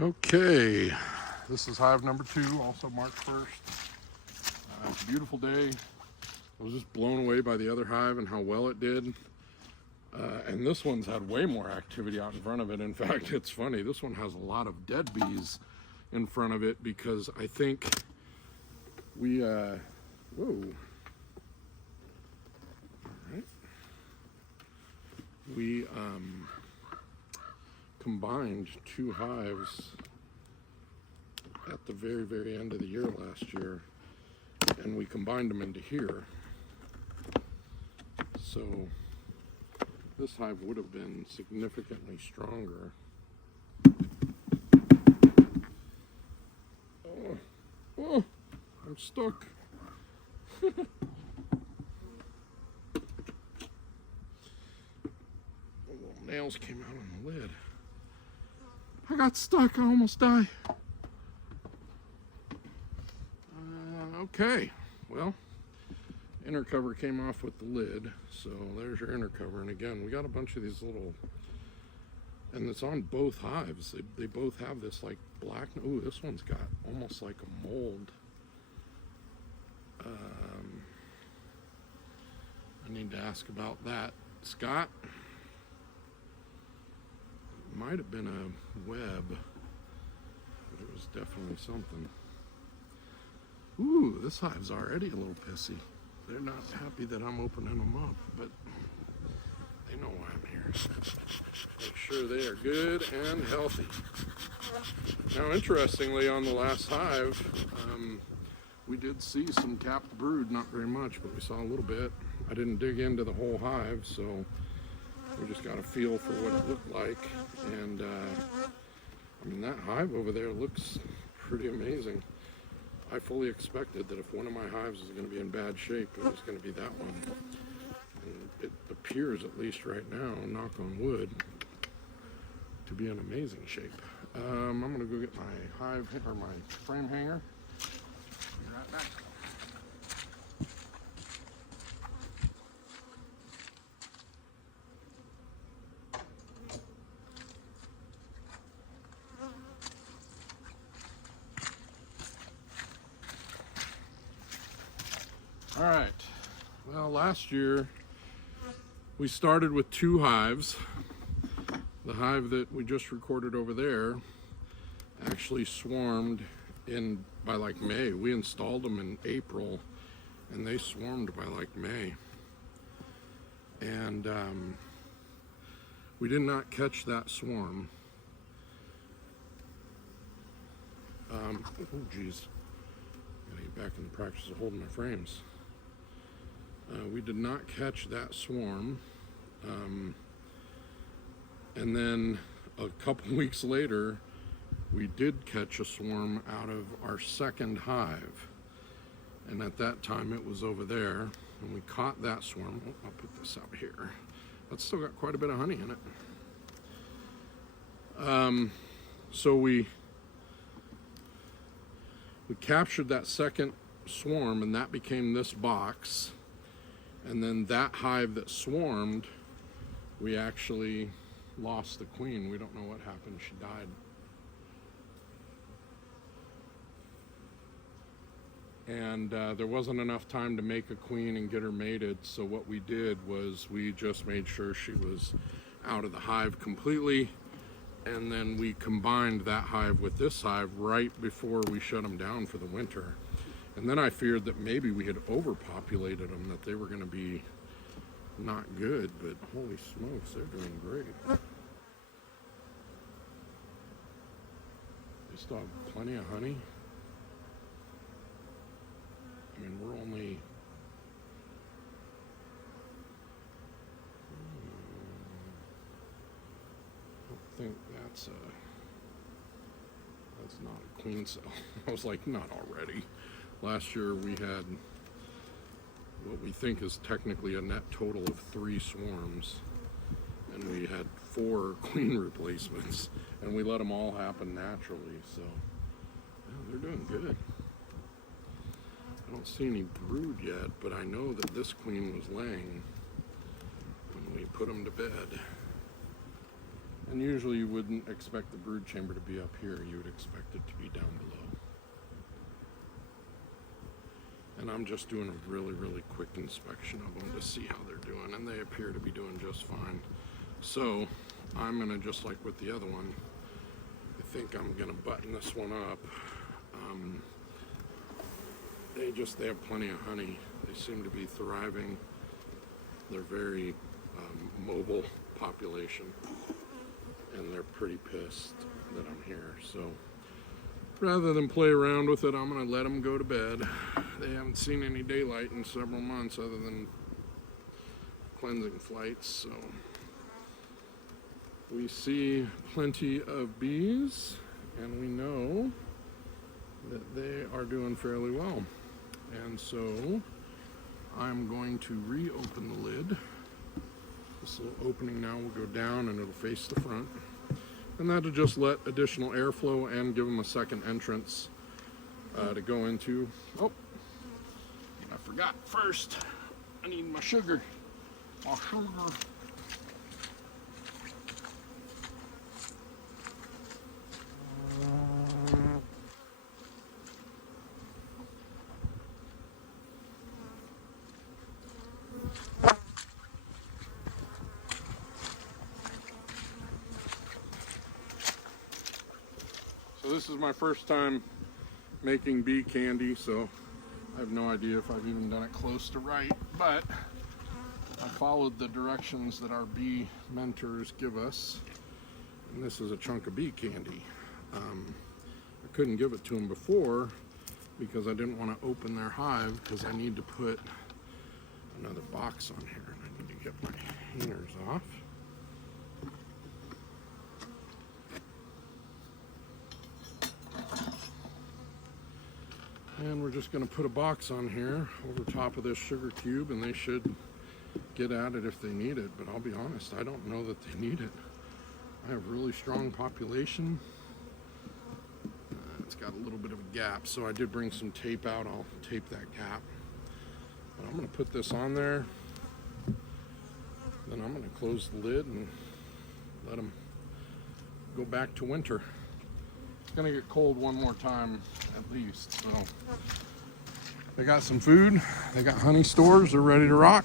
Okay, this is hive number 2, also March 1st. It's a beautiful day. I was just blown away by the other hive and how well it did. And this one's had way more activity out in front of it. In fact, it's funny, this one has a lot of dead bees in front of it because I think we, whoa. All right. We combined 2 hives at the very, very end of the year last year, and we combined them into here. So this hive would have been significantly stronger. Oh, I'm stuck. The little nails came out on the lid. I got stuck. I almost died. Okay, well, inner cover came off with the lid, so there's your inner cover. And again, we got a bunch of these little, and it's on both hives. They both have this like black. Ooh, this one's got almost like a mold. I need to ask about that, Scott. It might have been a web, but it was definitely something. Ooh, this hive's already a little pissy. They're not happy that I'm opening them up, but they know why I'm here. Make sure they are good and healthy. Now, interestingly, on the last hive, we did see some capped brood, not very much, but we saw a little bit. I didn't dig into the whole hive, so we just got a feel for what it looked like. And I mean, that hive over there looks pretty amazing. I fully expected that if one of my hives was going to be in bad shape, it was going to be that one. And it appears, at least right now, knock on wood, to be in amazing shape. I'm going to go get my hive or my frame hanger. Be right back. All right, well, last year we started with 2 hives. The hive that we just recorded over there actually swarmed in by like May. We installed them in April and they swarmed by like May. And we did not catch that swarm. Oh geez, gotta get back in the practice of holding my frames. We did not catch that swarm. And then a couple weeks later, we did catch a swarm out of our second hive. And at that time, it was over there. And we caught that swarm. Oh, I'll put this out here. That's still got quite a bit of honey in it. So we captured that second swarm, and that became this box. And then that hive that swarmed, we actually lost the queen. We don't know what happened. She died. And there wasn't enough time to make a queen and get her mated. So what we did was we just made sure she was out of the hive completely. And then we combined that hive with this hive right before we shut them down for the winter. And then I feared that maybe we had overpopulated them, that they were going to be not good, but holy smokes, they're doing great. They still have plenty of honey. I mean, we're only... I don't think that's not a queen cell. I was like, not already. Last year we had what we think is technically a net total of 3 swarms, and we had 4 queen replacements, and we let them all happen naturally. So yeah, they're doing good. I don't see any brood yet, but I know that this queen was laying when we put them to bed. And usually you wouldn't expect the brood chamber to be up here. You would expect it to be down below. And I'm just doing a really, really quick inspection of them to see how they're doing. And they appear to be doing just fine. So I'm gonna, just like with the other one, I think I'm gonna button this one up. They have plenty of honey. They seem to be thriving. They're very mobile population, and they're pretty pissed that I'm here. So rather than play around with it, I'm gonna let them go to bed. They haven't seen any daylight in several months other than cleansing flights, so we see plenty of bees, and we know that they are doing fairly well. And so I'm going to reopen the lid. This little opening now will go down and it'll face the front. And that'll just let additional airflow and give them a second entrance to go into. Oh, I forgot first, I need my sugar. My sugar. So this is my first time making bee candy, so I have no idea if I've even done it close to right, but I followed the directions that our bee mentors give us, and this is a chunk of bee candy. I couldn't give it to them before because I didn't want to open their hive because I need to put another box on here, and I need to get my hangers off. And we're just going to put a box on here over top of this sugar cube, and they should get at it if they need it. But I'll be honest, I don't know that they need it. I have really strong population. It's got a little bit of a gap, so I did bring some tape out. I'll tape that gap. But I'm going to put this on there. Then I'm going to close the lid and let them go back to winter. It's gonna get cold one more time at least. So they got some food, they got honey stores, they're ready to rock.